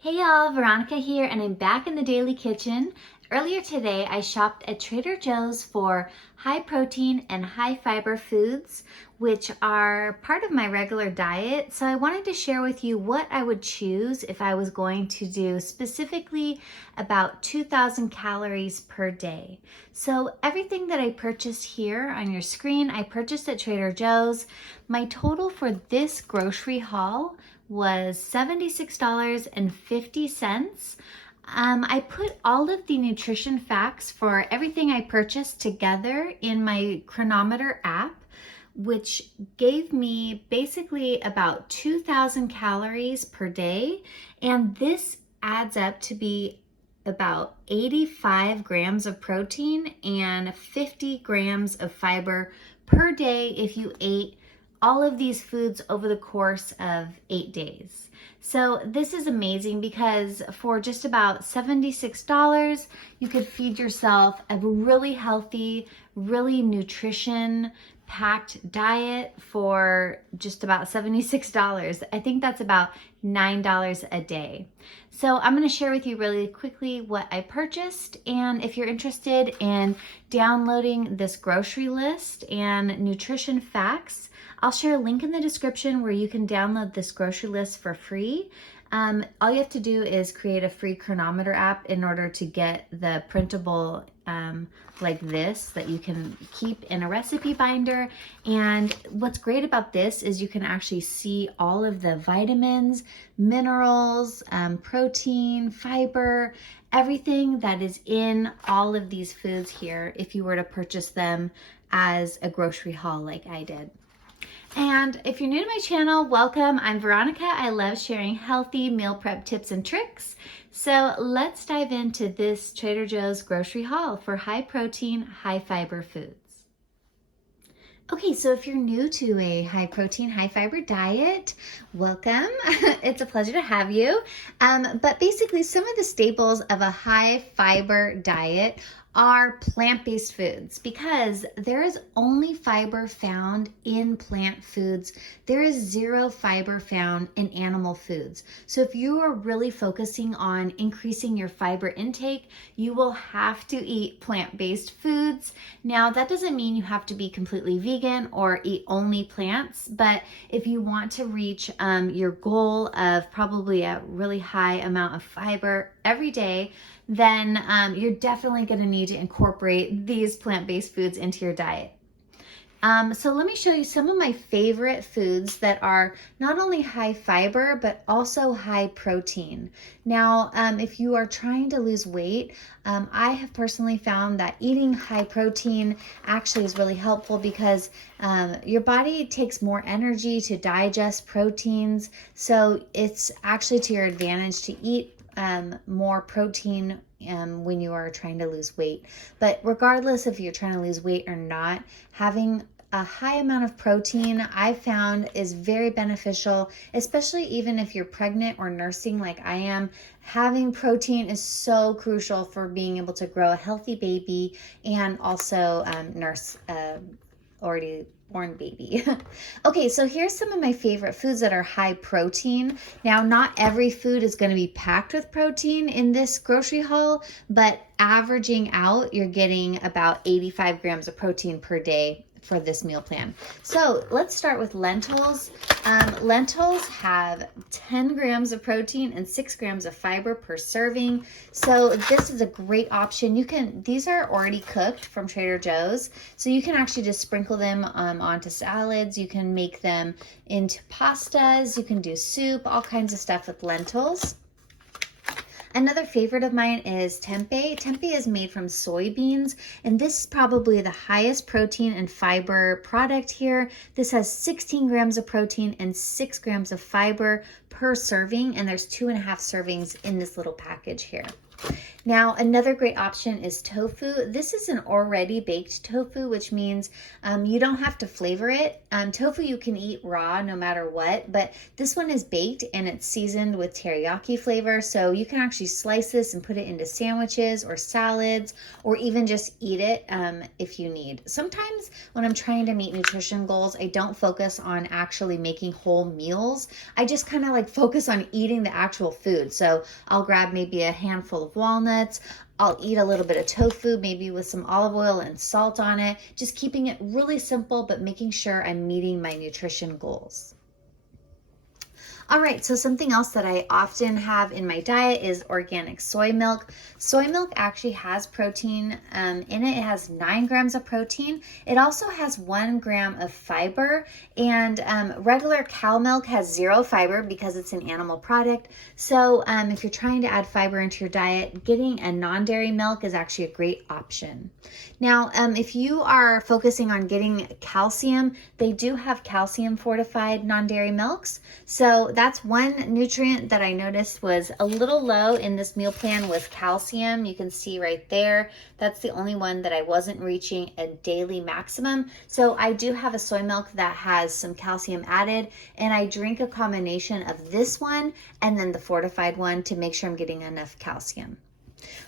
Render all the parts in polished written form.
Hey y'all, Veronica here, and I'm back in the daily kitchen. Earlier today, I shopped at Trader Joe's for high protein and high fiber foods, which are part of my regular diet. So I wanted to share with you what I would choose if I was going to do specifically about 2,000 calories per day. So everything that I purchased here on your screen, I purchased at Trader Joe's. My total for this grocery haul was $76.50. I put all of the nutrition facts for everything I purchased together in my Chronometer app, which gave me basically about 2,000 calories per day. And this adds up to be about 85 grams of protein and 50 grams of fiber per day if you ate all of these foods over the course of 8 days. So this is amazing because for just about $76, you could feed yourself a really healthy, really nutrition-packed diet for just about $76. I think that's about $9 a day. So I'm going to share with you really quickly what I purchased, and if you're interested in downloading this grocery list and nutrition facts, I'll share a link in the description where you can download this grocery list for free. All you have to do is create a free Chronometer app in order to get the printable like this that you can keep in a recipe binder. And what's great about this is you can actually see all of the vitamins, minerals, protein, fiber, everything that is in all of these foods here if you were to purchase them as a grocery haul like I did. And if you're new to my channel, welcome. I'm Veronica. I love sharing healthy meal prep tips and tricks. So let's dive into this Trader Joe's grocery haul for high protein, high fiber foods. Okay, so if you're new to a high protein, high fiber diet, welcome. It's a pleasure to have you. But basically some of the staples of a high fiber diet are plant-based foods because there is only fiber found in plant foods. There is zero fiber found in animal foods. So if you are really focusing on increasing your fiber intake, you will have to eat plant-based foods. Now, that doesn't mean you have to be completely vegan or eat only plants, but if you want to reach your goal of probably a really high amount of fiber every day, then you're definitely going to need to incorporate these plant-based foods into your diet. So let me show you some of my favorite foods that are not only high fiber, but also high protein. Now, if you are trying to lose weight, I have personally found that eating high protein actually is really helpful because your body takes more energy to digest proteins. So it's actually to your advantage to eat more protein when you are trying to lose weight. But regardless if you're trying to lose weight or not, having a high amount of protein I've found is very beneficial, especially even if you're pregnant or nursing like I am. Having protein is so crucial for being able to grow a healthy baby and also nurse already born baby. Okay, so here's some of my favorite foods that are high protein. Now, not every food is going to be packed with protein in this grocery haul, but averaging out, you're getting about 85 grams of protein per day for this meal plan. So let's start with lentils. Lentils have 10 grams of protein and 6 grams of fiber per serving. So this is a great option. These are already cooked from Trader Joe's. So you can actually just sprinkle them onto salads. You can make them into pastas. You can do soup, all kinds of stuff with lentils. Another favorite of mine is tempeh. Tempeh is made from soybeans, and this is probably the highest protein and fiber product here. This has 16 grams of protein and 6 grams of fiber per serving, and there's 2.5 servings in this little package here. Now, another great option is tofu. This is an already baked tofu, which means you don't have to flavor it. Tofu you can eat raw no matter what, but this one is baked and it's seasoned with teriyaki flavor. So you can actually slice this and put it into sandwiches or salads, or even just eat it if you need. Sometimes when I'm trying to meet nutrition goals, I don't focus on actually making whole meals. I just kind of like focus on eating the actual food. So I'll grab maybe a handful of walnuts. I'll eat a little bit of tofu, maybe with some olive oil and salt on it, just keeping it really simple, but making sure I'm meeting my nutrition goals. All right, so something else that I often have in my diet is organic soy milk. Soy milk actually has protein in it. It has 9 grams of protein. It also has 1 gram of fiber, and regular cow milk has 0 fiber because it's an animal product. So if you're trying to add fiber into your diet, getting a non-dairy milk is actually a great option. Now, if you are focusing on getting calcium, they do have calcium fortified non-dairy milks. So that's one nutrient that I noticed was a little low in this meal plan with calcium. You can see right there, that's the only one that I wasn't reaching a daily maximum. So I do have a soy milk that has some calcium added, and I drink a combination of this one and then the fortified one to make sure I'm getting enough calcium.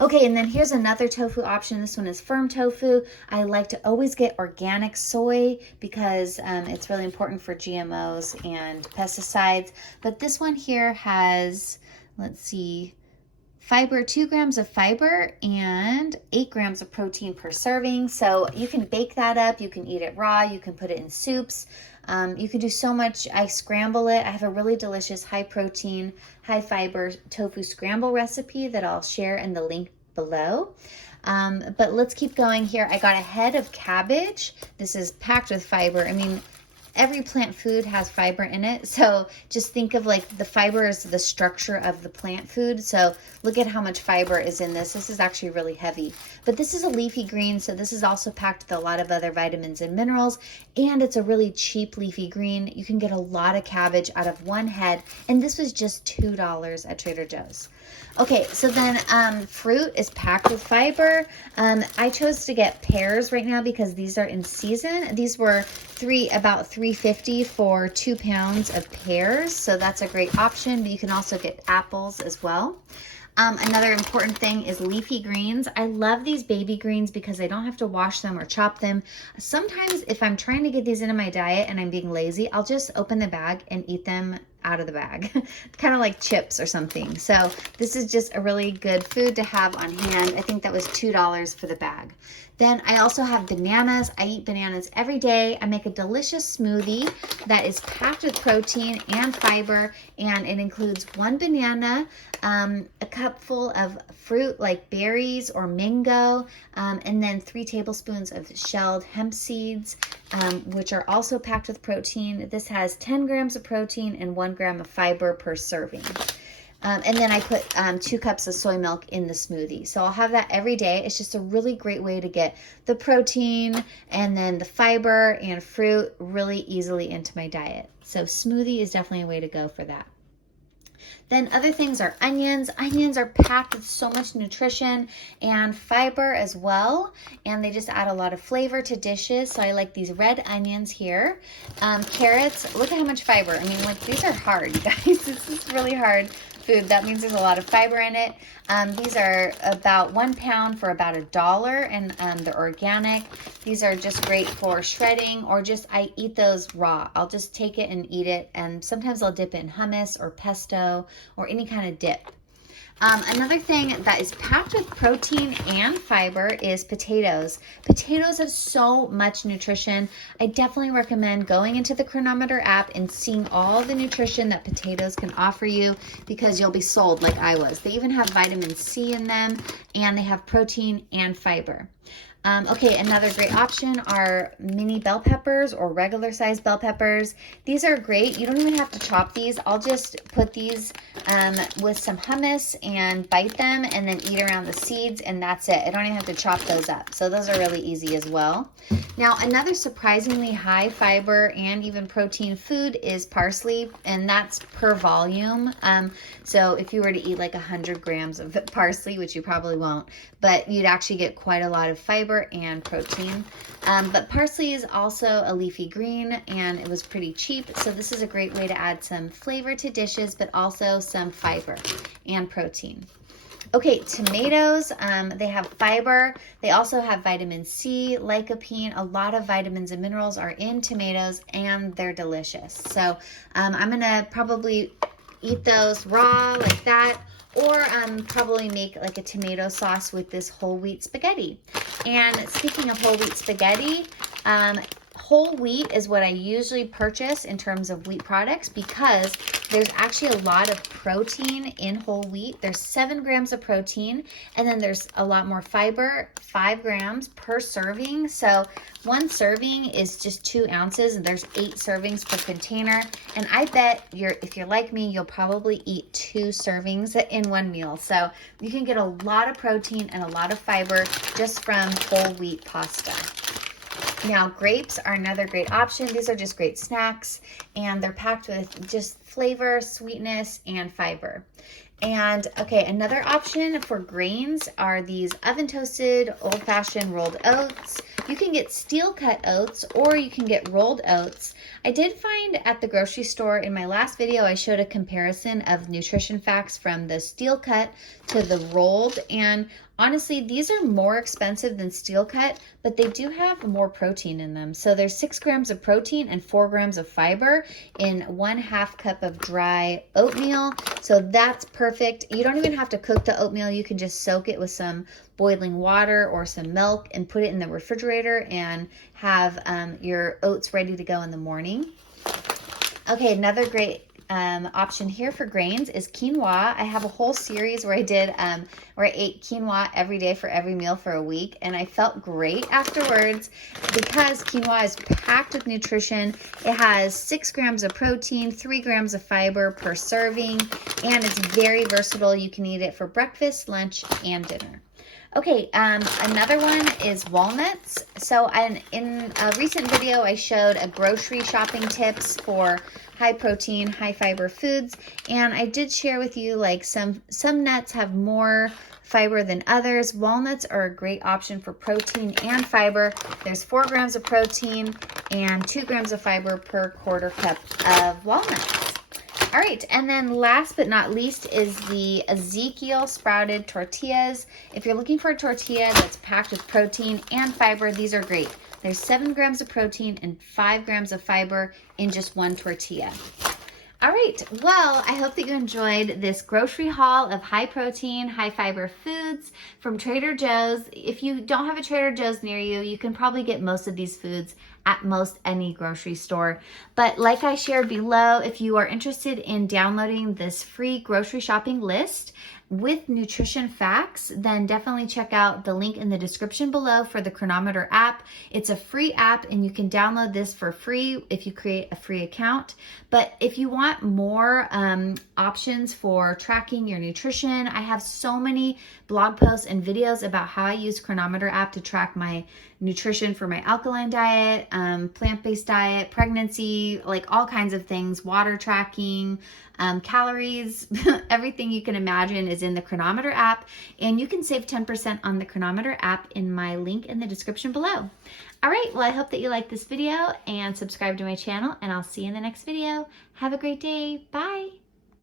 Okay, and then here's another tofu option. This one is firm tofu. I like to always get organic soy because it's really important for GMOs and pesticides. But this one here has, let's see, fiber, 2 grams of fiber and 8 grams of protein per serving. So you can bake that up. You can eat it raw. You can put it in soups. You can do so much. I scramble it. I have a really delicious high protein, high fiber tofu scramble recipe that I'll share in the link below. But let's keep going here. I got a head of cabbage. This is packed with fiber. I mean, every plant food has fiber in it. So just think of like the fiber is the structure of the plant food. So look at how much fiber is in this. This is actually really heavy. But this is a leafy green. So this is also packed with a lot of other vitamins and minerals. And it's a really cheap leafy green. You can get a lot of cabbage out of one head. And this was just $2 at Trader Joe's. Okay, so then fruit is packed with fiber. I chose to get pears right now because these are in season. These were about $3.50 for 2 pounds of pears, so that's a great option, but you can also get apples as well. Another important thing is leafy greens. I love these baby greens because I don't have to wash them or chop them. Sometimes if I'm trying to get these into my diet and I'm being lazy, I'll just open the bag and eat them out of the bag, kind of like chips or something. So this is just a really good food to have on hand. I think that was $2 for the bag. Then I also have bananas. I eat bananas every day. I make a delicious smoothie that is packed with protein and fiber, and it includes 1 banana, a cupful of fruit like berries or mango, and then 3 tablespoons of shelled hemp seeds, which are also packed with protein. This has 10 grams of protein and 1 gram of fiber per serving. And then I put 2 cups of soy milk in the smoothie. So I'll have that every day. It's just a really great way to get the protein and then the fiber and fruit really easily into my diet. So smoothie is definitely a way to go for that. Then other things are onions. Onions are packed with so much nutrition and fiber as well, and they just add a lot of flavor to dishes. So I like these red onions here. Carrots, look at how much fiber. I mean, like, these are hard, you guys. This is really hard food. That means there's a lot of fiber in it. These are about 1 pound for about $1, and they're organic. These are just great for shredding, or just I eat those raw. I'll just take it and eat it, and sometimes I'll dip it in hummus or pesto or any kind of dip. Another thing that is packed with protein and fiber is potatoes. Potatoes have so much nutrition. I definitely recommend going into the Chronometer app and seeing all the nutrition that potatoes can offer you, because you'll be sold like I was. They even have vitamin C in them, and they have protein and fiber. Okay, another great option are mini bell peppers or regular sized bell peppers. These are great. You don't even have to chop these. I'll just put these with some hummus and bite them and then eat around the seeds, and that's it. I don't even have to chop those up. So those are really easy as well. Now, another surprisingly high fiber and even protein food is parsley, and that's per volume. So if you were to eat like 100 grams of parsley, which you probably won't, but you'd actually get quite a lot of fiber and protein. But parsley is also a leafy green, and it was pretty cheap. So this is a great way to add some flavor to dishes, but also some fiber and protein. Okay, tomatoes, they have fiber. They also have vitamin C, lycopene. A lot of vitamins and minerals are in tomatoes, and they're delicious. So I'm going to probably eat those raw like that, or probably make like a tomato sauce with this whole wheat spaghetti. And speaking of whole wheat spaghetti, whole wheat is what I usually purchase in terms of wheat products because there's actually a lot of protein in whole wheat. There's 7 grams of protein, and then there's a lot more fiber, 5 grams per serving. So one serving is just 2 ounces, and there's 8 servings per container. And I bet if you're like me, you'll probably eat 2 servings in one meal. So you can get a lot of protein and a lot of fiber just from whole wheat pasta. Now, grapes are another great option. These are just great snacks, and they're packed with just flavor, sweetness, and fiber. And okay, another option for grains are these oven toasted, old-fashioned rolled oats. You can get steel cut oats, or you can get rolled oats. I did find at the grocery store in my last video, I showed a comparison of nutrition facts from the steel cut to the rolled, and honestly, these are more expensive than steel cut, but they do have more protein in them. So there's 6 grams of protein and 4 grams of fiber in 1/2 cup of dry oatmeal. So that's perfect. You don't even have to cook the oatmeal. You can just soak it with some boiling water or some milk and put it in the refrigerator and have your oats ready to go in the morning. Okay, another great option here for grains is quinoa. I have a whole series where I ate quinoa every day for every meal for a week, and I felt great afterwards because quinoa is packed with nutrition. It has 6 grams of protein, 3 grams of fiber per serving, and it's very versatile. You can eat it for breakfast, lunch, and dinner. Okay, another one is walnuts. So in a recent video, I showed a grocery shopping tips for high protein, high fiber foods. And I did share with you like some nuts have more fiber than others. Walnuts are a great option for protein and fiber. There's 4 grams of protein and 2 grams of fiber per 1/4 cup of walnuts. All right, and then last but not least is the Ezekiel sprouted tortillas. If you're looking for a tortilla that's packed with protein and fiber, these are great. There's 7 grams of protein and 5 grams of fiber in just one tortilla. All right, well, I hope that you enjoyed this grocery haul of high protein, high fiber foods from Trader Joe's. If you don't have a Trader Joe's near you, you can probably get most of these foods at most any grocery store. But like I shared below, if you are interested in downloading this free grocery shopping list with nutrition facts, then definitely check out the link in the description below for the Cronometer app. It's a free app, and you can download this for free if you create a free account. But if you want more options for tracking your nutrition, I have so many blog posts and videos about how I use Cronometer app to track my nutrition for my alkaline diet, plant-based diet, pregnancy, like all kinds of things, water tracking, calories, everything you can imagine is in the Cronometer app, and you can save 10% on the Cronometer app in my link in the description below. All right, well, I hope that you like this video and subscribe to my channel, and I'll see you in the next video. Have a great day. Bye.